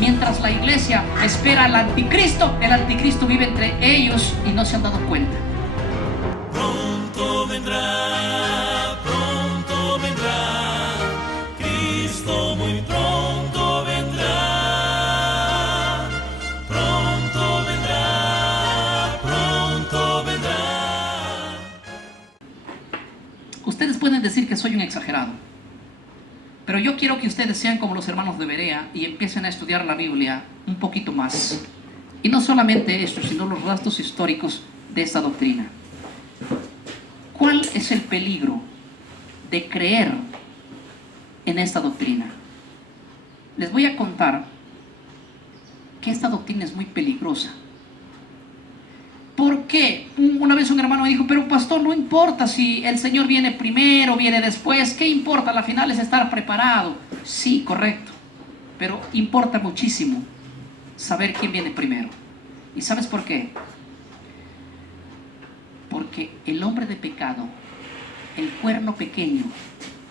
Mientras la iglesia espera al anticristo, el anticristo vive entre ellos y no se han dado cuenta. Pronto vendrá, Cristo muy pronto vendrá, pronto vendrá. Ustedes pueden decir que soy un exagerado, pero yo quiero que ustedes sean como los hermanos de Berea y empiecen a estudiar la Biblia un poquito más. Y no solamente esto, sino los rastros históricos de esta doctrina. ¿Cuál es el peligro de creer en esta doctrina? Les voy a contar que esta doctrina es muy peligrosa. ¿Por qué? Una vez un hermano me dijo, pero pastor, no importa si el Señor viene primero, viene después, ¿qué importa? La final es estar preparado. Sí, correcto, pero importa muchísimo saber quién viene primero. ¿Y sabes por qué? Porque el hombre de pecado, el cuerno pequeño,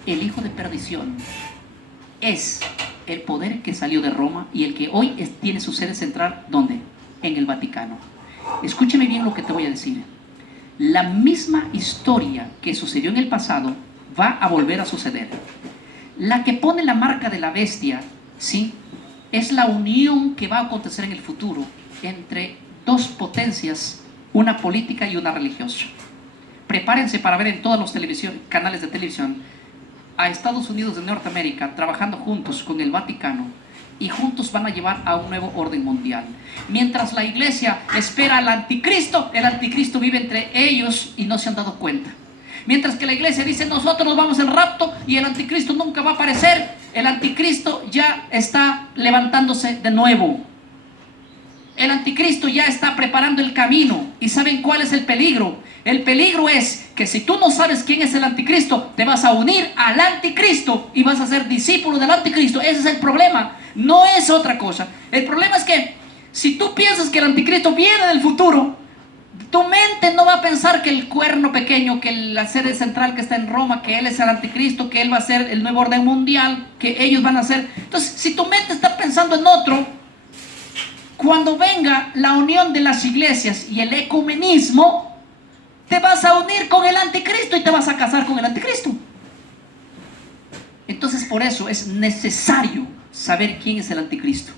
el hijo de perdición, es el poder que salió de Roma y el que hoy tiene su sede central, ¿dónde? En el Vaticano. Escúcheme bien lo que te voy a decir. La misma historia que sucedió en el pasado va a volver a suceder. La que pone la marca de la bestia, ¿sí?, es la unión que va a acontecer en el futuro entre dos potencias, una política y una religiosa. Prepárense para ver en todos los canales de televisión a Estados Unidos de Norteamérica trabajando juntos con el Vaticano, y juntos van a llevar a un nuevo orden mundial. Mientras la iglesia espera al anticristo, el anticristo vive entre ellos y no se han dado cuenta. Mientras que la iglesia dice, nosotros nos vamos al rapto y el anticristo nunca va a aparecer, el anticristo ya está levantándose de nuevo. El anticristo ya está preparando el camino. ¿Y saben cuál es el peligro? El peligro es que si tú no sabes quién es el anticristo, te vas a unir al anticristo y vas a ser discípulo del anticristo. Ese es el problema, no es otra cosa. El problema es que si tú piensas que el anticristo viene del futuro, tu mente no va a pensar que el cuerno pequeño, que la sede central que está en Roma, que él es el anticristo, que él va a ser el nuevo orden mundial, que ellos van a ser. Entonces, si tu mente está pensando en otro, cuando venga la unión de las iglesias y el ecumenismo, te vas a unir con el anticristo y te vas a casar con el anticristo. Entonces, por eso es necesario saber quién es el anticristo.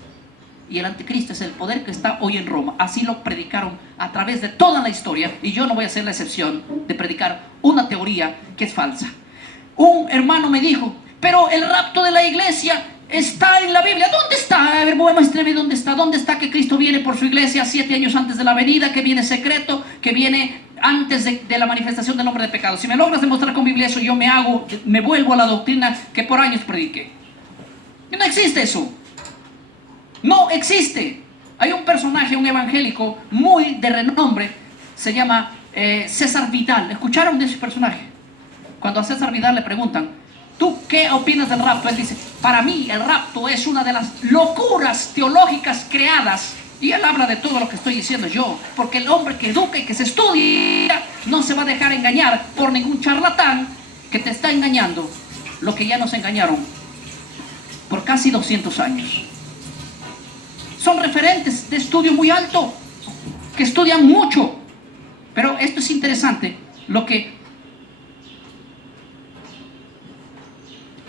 Y el anticristo es el poder que está hoy en Roma. Así lo predicaron a través de toda la historia, y yo no voy a hacer la excepción de predicar una teoría que es falsa. Un hermano me dijo, pero el rapto de la iglesia está en la Biblia. ¿Dónde está? A ver, muéstrame dónde está. ¿Dónde está que Cristo viene por su iglesia 7 años antes de la venida, que viene secreto, que viene antes de la manifestación del hombre de pecado? Si me logras demostrar con Biblia eso, yo me vuelvo a la doctrina que por años prediqué. No existe eso. No existe. Hay un personaje, un evangélico muy de renombre, se llama César Vidal. ¿Escucharon de ese personaje? Cuando a César Vidal le preguntan, ¿tú qué opinas del rapto? Él dice, para mí el rapto es una de las locuras teológicas creadas. Y él habla de todo lo que estoy diciendo yo, porque el hombre que educa y que se estudia no se va a dejar engañar por ningún charlatán que te está engañando lo que ya nos engañaron por casi 200 años. Son referentes de estudio muy alto, que estudian mucho. Pero esto es interesante, lo que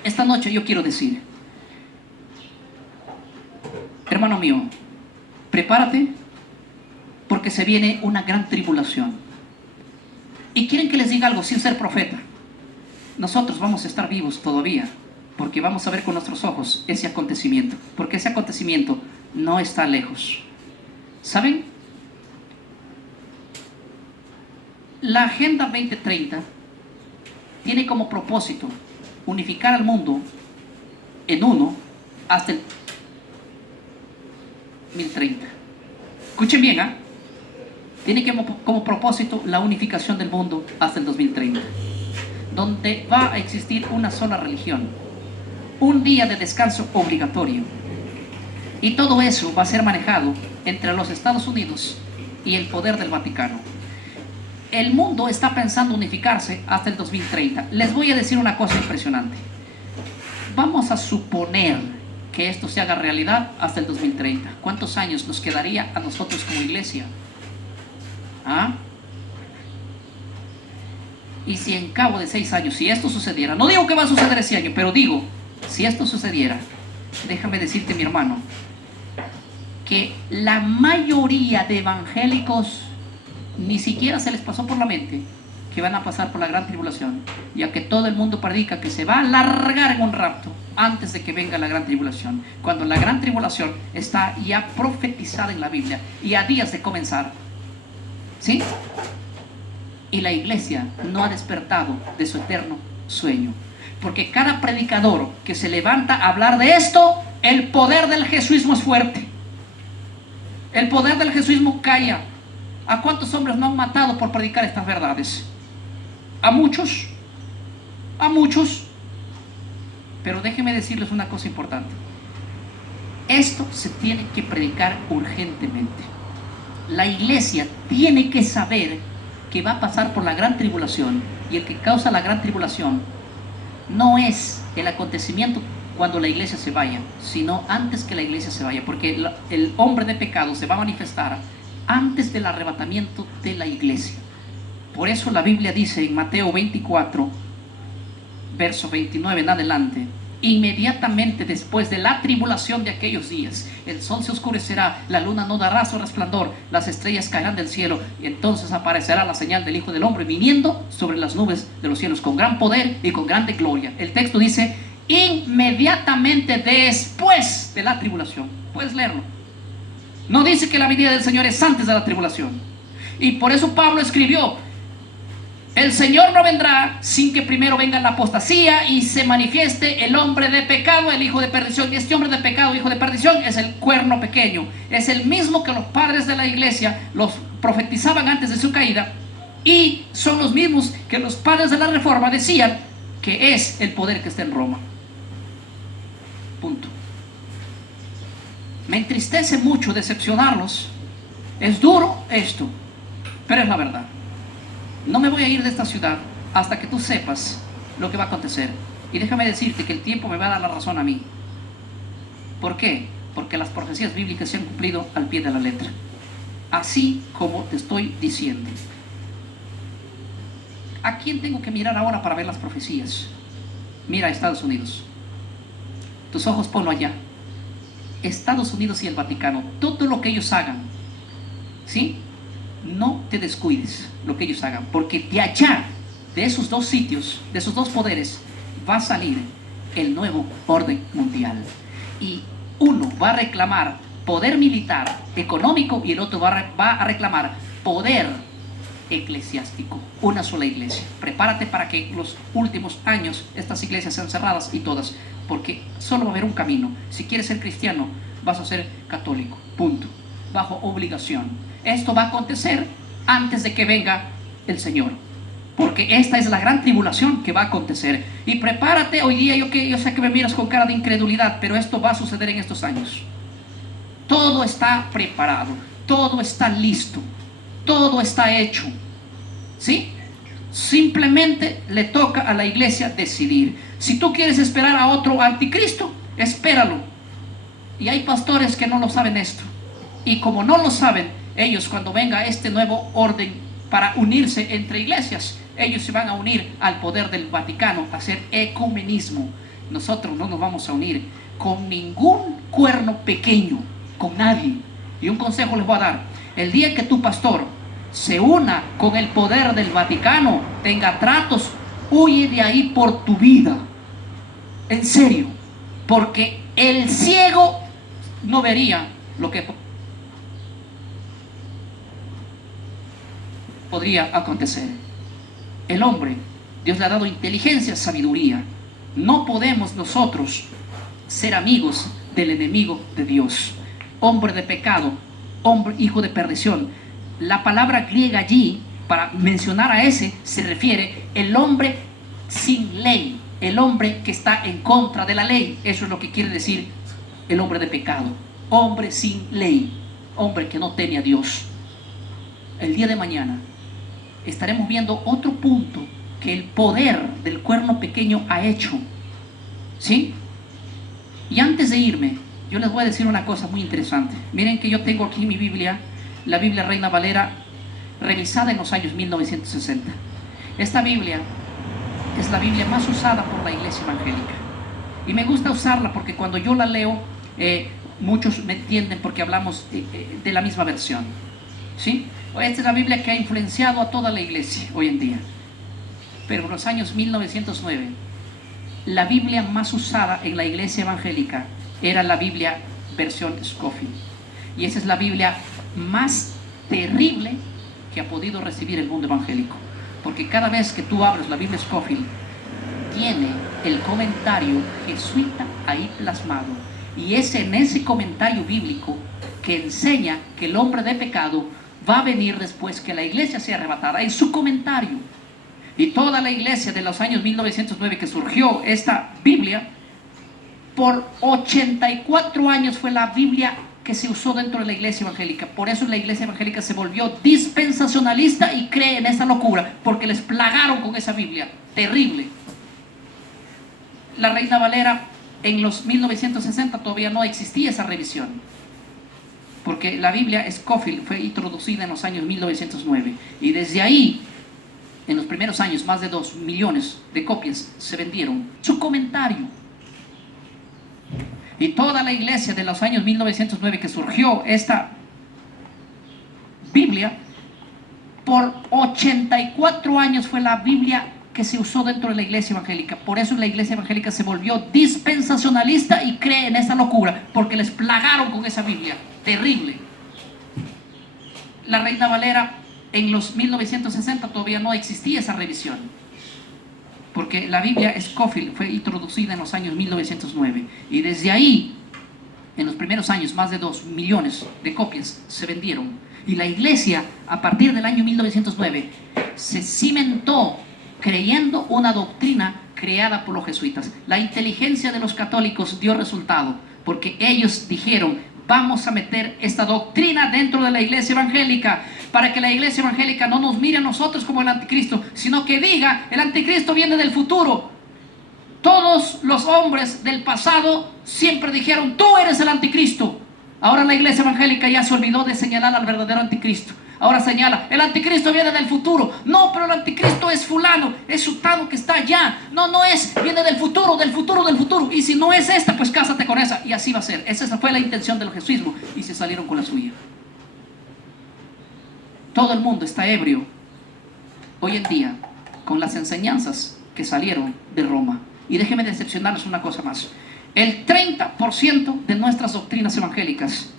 esta noche yo quiero decir. Hermano mío, prepárate, porque se viene una gran tribulación. Y quieren que les diga algo sin ser profeta. Nosotros vamos a estar vivos todavía, porque vamos a ver con nuestros ojos ese acontecimiento, porque ese acontecimiento no está lejos. ¿Saben? La Agenda 2030 tiene como propósito unificar al mundo en uno hasta el 2030. Escuchen bien, ¿eh? Tiene como propósito la unificación del mundo hasta el 2030, donde va a existir una sola religión, un día de descanso obligatorio, y todo eso va a ser manejado entre los Estados Unidos y el poder del Vaticano. El mundo está pensando unificarse hasta el 2030. Les voy a decir una cosa impresionante. Vamos a suponer que esto se haga realidad hasta el 2030. ¿Cuántos años nos quedaría a nosotros como iglesia? ¿Ah? Y si en cabo de 6 años, si esto sucediera, no digo que va a suceder ese año, pero digo, si esto sucediera, déjame decirte, mi hermano, que la mayoría de evangélicos ni siquiera se les pasó por la mente que van a pasar por la gran tribulación, ya que todo el mundo predica que se va a alargar en un rapto antes de que venga la gran tribulación, cuando la gran tribulación está ya profetizada en la Biblia y a días de comenzar. ¿Sí? Y la iglesia no ha despertado de su eterno sueño, porque cada predicador que se levanta a hablar de esto, el poder del jesuismo es fuerte. El poder del jesuismo calla. ¿A cuántos hombres no han matado por predicar estas verdades? A muchos. A muchos. Pero déjenme decirles una cosa importante. Esto se tiene que predicar urgentemente. La iglesia tiene que saber que va a pasar por la gran tribulación, y el que causa la gran tribulación no es el acontecimiento cuando la iglesia se vaya, sino antes que la iglesia se vaya, porque el hombre de pecado se va a manifestar antes del arrebatamiento de la iglesia. Por eso la Biblia dice en Mateo 24, verso 29 en adelante: inmediatamente después de la tribulación de aquellos días, el sol se oscurecerá, la luna no dará su resplandor, las estrellas caerán del cielo, y entonces aparecerá la señal del Hijo del Hombre viniendo sobre las nubes de los cielos con gran poder y con grande gloria. El texto dice inmediatamente después de la tribulación. Puedes leerlo. No dice que la venida del Señor es antes de la tribulación. Y por eso Pablo escribió: el Señor no vendrá sin que primero venga la apostasía y se manifieste el hombre de pecado, el hijo de perdición. Y este hombre de pecado, hijo de perdición, es el cuerno pequeño. Es el mismo que los padres de la iglesia los profetizaban antes de su caída, y son los mismos que los padres de la reforma decían que es el poder que está en Roma. Punto. Me entristece mucho decepcionarlos. Es duro esto, pero es la verdad. No me voy a ir de esta ciudad hasta que tú sepas lo que va a acontecer. Y déjame decirte que el tiempo me va a dar la razón a mí. ¿Por qué? Porque las profecías bíblicas se han cumplido al pie de la letra, así como te estoy diciendo. ¿A quién tengo que mirar ahora para ver las profecías? Mira a Estados Unidos. Tus ojos ponlo allá. Estados Unidos y el Vaticano, todo lo que ellos hagan, ¿sí? No te descuides lo que ellos hagan, porque de allá, de esos dos sitios, de esos dos poderes, va a salir el nuevo orden mundial. Y uno va a reclamar poder militar, económico, y el otro va a reclamar poder eclesiástico. Una sola iglesia. Prepárate para que en los últimos años estas iglesias sean cerradas, y todas, porque solo va a haber un camino. Si quieres ser cristiano, vas a ser católico, punto, bajo obligación. Esto va a acontecer antes de que venga el Señor, porque esta es la gran tribulación que va a acontecer. Y prepárate hoy día. Yo sé que me miras con cara de incredulidad, pero esto va a suceder en estos años. Todo está preparado, todo está listo, todo está hecho, ¿sí? Simplemente le toca a la iglesia decidir. Si tú quieres esperar a otro anticristo, espéralo. Y hay pastores que no lo saben esto, y como no lo saben, ellos, cuando venga este nuevo orden para unirse entre iglesias, ellos se van a unir al poder del Vaticano, a hacer ecumenismo. Nosotros no nos vamos a unir con ningún cuerno pequeño, con nadie. Y un consejo les voy a dar: el día que tu pastor se una con el poder del Vaticano, tenga tratos, huye de ahí por tu vida. En serio, porque el ciego no vería lo que podría acontecer. El hombre, Dios le ha dado inteligencia, sabiduría. No podemos nosotros ser amigos del enemigo de Dios. Hombre de pecado, hombre, hijo de perdición. La palabra griega allí, para mencionar a ese, se refiere el hombre sin ley, el hombre que está en contra de la ley. Eso es lo que quiere decir el hombre de pecado. Hombre sin ley, hombre que no teme a Dios. El día de mañana estaremos viendo otro punto que el poder del cuerno pequeño ha hecho, ¿sí? Y antes de irme, yo les voy a decir una cosa muy interesante. Miren que yo tengo aquí mi Biblia, la Biblia Reina Valera, revisada en los años 1960. Esta Biblia es la Biblia más usada por la iglesia evangélica. Y me gusta usarla porque cuando yo la leo, muchos me entienden porque hablamos de la misma versión. ¿Sí? Esta es la Biblia que ha influenciado a toda la iglesia hoy en día. Pero en los años 1909, la Biblia más usada en la iglesia evangélica era la Biblia versión Scofield. Y esa es la Biblia más terrible que ha podido recibir el mundo evangélico. Porque cada vez que tú abres la Biblia Scofield, tiene el comentario jesuita ahí plasmado. Y es en ese comentario bíblico que enseña que el hombre de pecado va a venir después que la iglesia sea arrebatada. En su comentario. Y toda la iglesia de los años 1909 que surgió esta Biblia, por 84 años fue la Biblia que se usó dentro de la iglesia evangélica. Por eso la iglesia evangélica se volvió dispensacionalista y cree en esa locura, porque les plagaron con esa Biblia terrible. La Reina Valera en los 1960 todavía no existía esa revisión, porque la Biblia Scofield fue introducida en los años 1909 y desde ahí, en los primeros años, más de 2 millones de copias se vendieron. Su comentario. Y toda la iglesia de los años 1909 que surgió esta Biblia, por 84 años fue la Biblia que se usó dentro de la iglesia evangélica. Por eso la iglesia evangélica se volvió dispensacionalista y cree en esa locura, porque les plagaron con esa Biblia terrible. La Reina Valera en los 1960 todavía no existía esa revisión, porque la Biblia Scofield fue introducida en los años 1909 y desde ahí, en los primeros años, más de 2 millones de copias se vendieron. Y la iglesia, a partir del año 1909, se cimentó creyendo una doctrina creada por los jesuitas. La inteligencia de los católicos dio resultado, porque ellos dijeron: vamos a meter esta doctrina dentro de la iglesia evangélica, para que la iglesia evangélica no nos mire a nosotros como el anticristo, sino que diga: el anticristo viene del futuro. Todos los hombres del pasado siempre dijeron: tú eres el anticristo. Ahora la iglesia evangélica ya se olvidó de señalar al verdadero anticristo. Ahora señala: el anticristo viene del futuro. No, pero el anticristo es fulano, es sutano que está allá. No, no es, viene del futuro, del futuro, del futuro. Y si no es esta, pues cásate con esa. Y así va a ser. Esa fue la intención del jesuismo y se salieron con la suya. Todo el mundo está ebrio hoy en día con las enseñanzas que salieron de Roma. Y déjenme decepcionarles una cosa más. El 30% de nuestras doctrinas evangélicas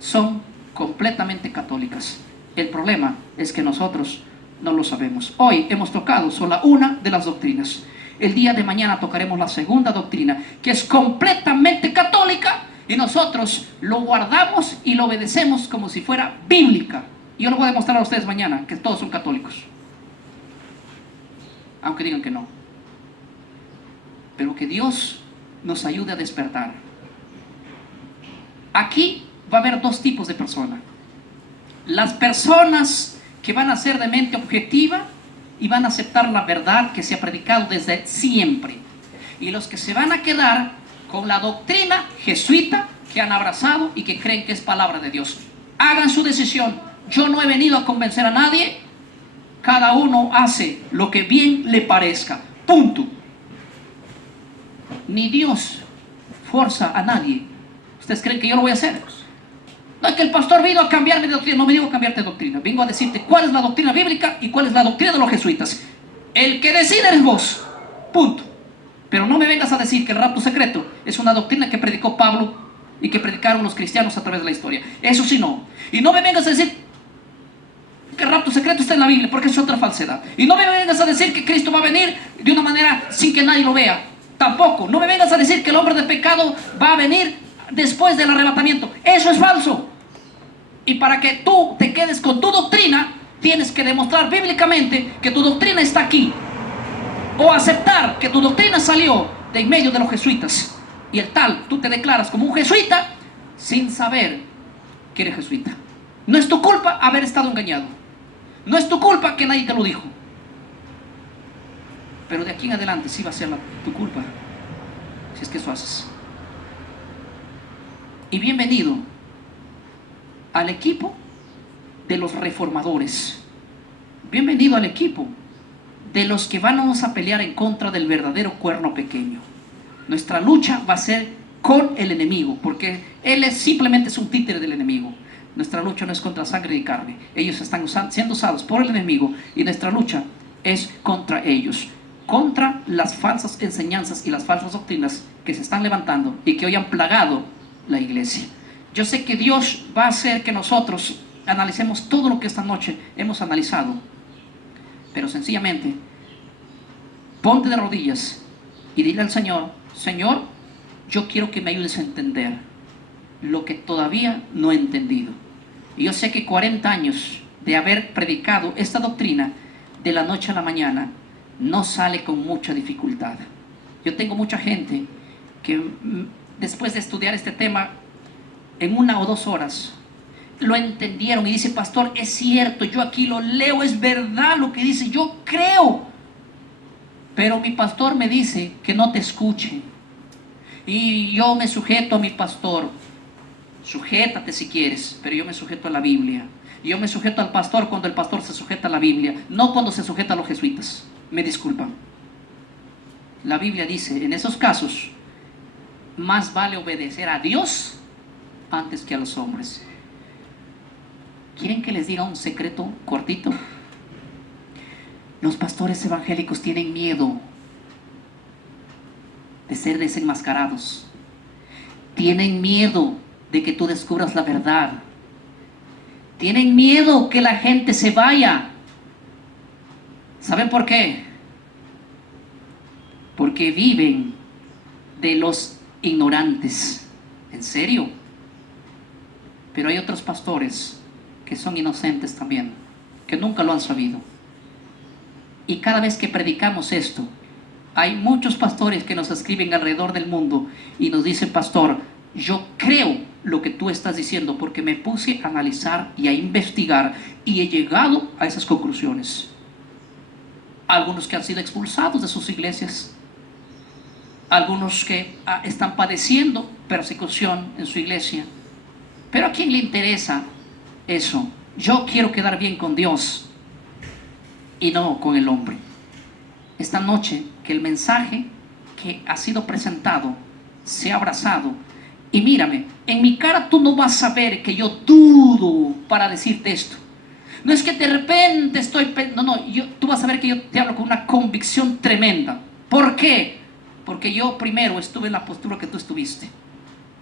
son completamente católicas. El problema es que nosotros no lo sabemos. Hoy hemos tocado solo una de las doctrinas. El día de mañana tocaremos la segunda doctrina, que es completamente católica, y nosotros lo guardamos y lo obedecemos como si fuera bíblica. Y yo lo voy a demostrar a ustedes mañana que todos son católicos, aunque digan que no. Pero que Dios nos ayude a despertar. Aquí va a haber dos tipos de personas: las personas que van a ser de mente objetiva y van a aceptar la verdad que se ha predicado desde siempre, y los que se van a quedar con la doctrina jesuita que han abrazado y que creen que es palabra de Dios. Hagan su decisión. Yo no he venido a convencer a nadie. Cada uno hace lo que bien le parezca, punto. Ni Dios fuerza a nadie. ¿Ustedes creen que yo lo voy a hacer? No es que el pastor vino a cambiarme de doctrina. No me digo a cambiarte de doctrina. Vengo a decirte cuál es la doctrina bíblica y cuál es la doctrina de los jesuitas. El que decide eres vos, punto. Pero no me vengas a decir que el rapto secreto es una doctrina que predicó Pablo y que predicaron los cristianos a través de la historia. Eso sí no. Y no me vengas a decir que el rapto secreto está en la Biblia, porque es otra falsedad. Y no me vengas a decir que Cristo va a venir de una manera sin que nadie lo vea. Tampoco. No me vengas a decir que el hombre de pecado va a venir después del arrebatamiento. Eso es falso. Y para que tú te quedes con tu doctrina, tienes que demostrar bíblicamente que tu doctrina está aquí, o aceptar que tu doctrina salió de en medio de los jesuitas, y el tal, tú te declaras como un jesuita sin saber que eres jesuita. No es tu culpa haber estado engañado. No es tu culpa que nadie te lo dijo. Pero de aquí en adelante sí va a ser tu culpa si es que eso haces. Y bienvenido al equipo de los reformadores. Bienvenido al equipo de los que vamos a pelear en contra del verdadero cuerno pequeño. Nuestra lucha va a ser con el enemigo, porque él simplemente es un títere del enemigo. Nuestra lucha no es contra sangre y carne. Ellos están siendo usados por el enemigo y nuestra lucha es contra ellos, contra las falsas enseñanzas y las falsas doctrinas que se están levantando y que hoy han plagado la iglesia. Yo sé que Dios va a hacer que nosotros analicemos todo lo que esta noche hemos analizado, pero sencillamente ponte de rodillas y dile al Señor: Señor, yo quiero que me ayudes a entender lo que todavía no he entendido. Y yo sé que 40 años de haber predicado esta doctrina de la noche a la mañana no sale con mucha dificultad. Yo tengo mucha gente que después de estudiar este tema en 1 o 2 horas lo entendieron y dice: pastor, es cierto, yo aquí lo leo, es verdad lo que dice, yo creo, pero mi pastor me dice que no te escuche y yo me sujeto a mi pastor. Sujétate si quieres, pero yo me sujeto a la Biblia. Yo me sujeto al pastor cuando el pastor se sujeta a la Biblia, no cuando se sujeta a los jesuitas. Me disculpan. La Biblia dice, en esos casos, más vale obedecer a Dios antes que a los hombres. ¿Quieren que les diga un secreto cortito? Los pastores evangélicos tienen miedo de ser desenmascarados. Tienen miedo de que tú descubras la verdad. Tienen miedo que la gente se vaya. ¿Saben por qué? Porque viven de los ignorantes. ¿En serio? Pero hay otros pastores que son inocentes también, que nunca lo han sabido. Y cada vez que predicamos esto, hay muchos pastores que nos escriben alrededor del mundo y nos dicen: pastor, yo creo lo que tú estás diciendo porque me puse a analizar y a investigar y he llegado a esas conclusiones. Algunos que han sido expulsados de sus iglesias, algunos que están padeciendo persecución en su iglesia. Pero ¿a quién le interesa eso? Yo quiero quedar bien con Dios y no con el hombre. Esta noche que el mensaje que ha sido presentado sea abrazado. Y mírame, en mi cara tú no vas a ver que yo dudo para decirte esto. No es que de repente estoy... tú vas a ver que yo te hablo con una convicción tremenda. ¿Por qué? Porque yo primero estuve en la postura que tú estuviste.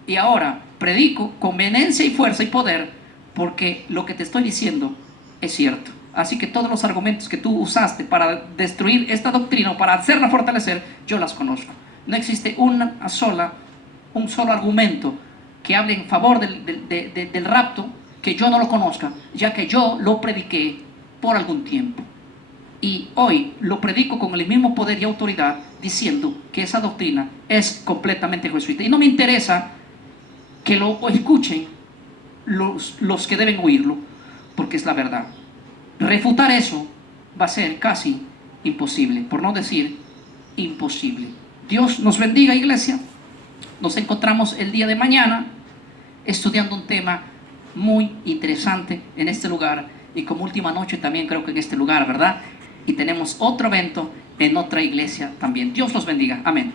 Y ahora predico con vehemencia y fuerza y poder porque lo que te estoy diciendo es cierto. Así que todos los argumentos que tú usaste para destruir esta doctrina o para hacerla fortalecer, yo las conozco. No existe un solo argumento que hable en favor del rapto que yo no lo conozca, ya que yo lo prediqué por algún tiempo. Y hoy lo predico con el mismo poder y autoridad, diciendo que esa doctrina es completamente jesuita. Y no me interesa que lo escuchen los que deben oírlo, porque es la verdad. Refutar eso va a ser casi imposible, por no decir imposible. Dios nos bendiga, iglesia. Nos encontramos el día de mañana estudiando un tema muy interesante en este lugar y como última noche también creo que en este lugar, ¿verdad? Y tenemos otro evento en otra iglesia también. Dios los bendiga. Amén.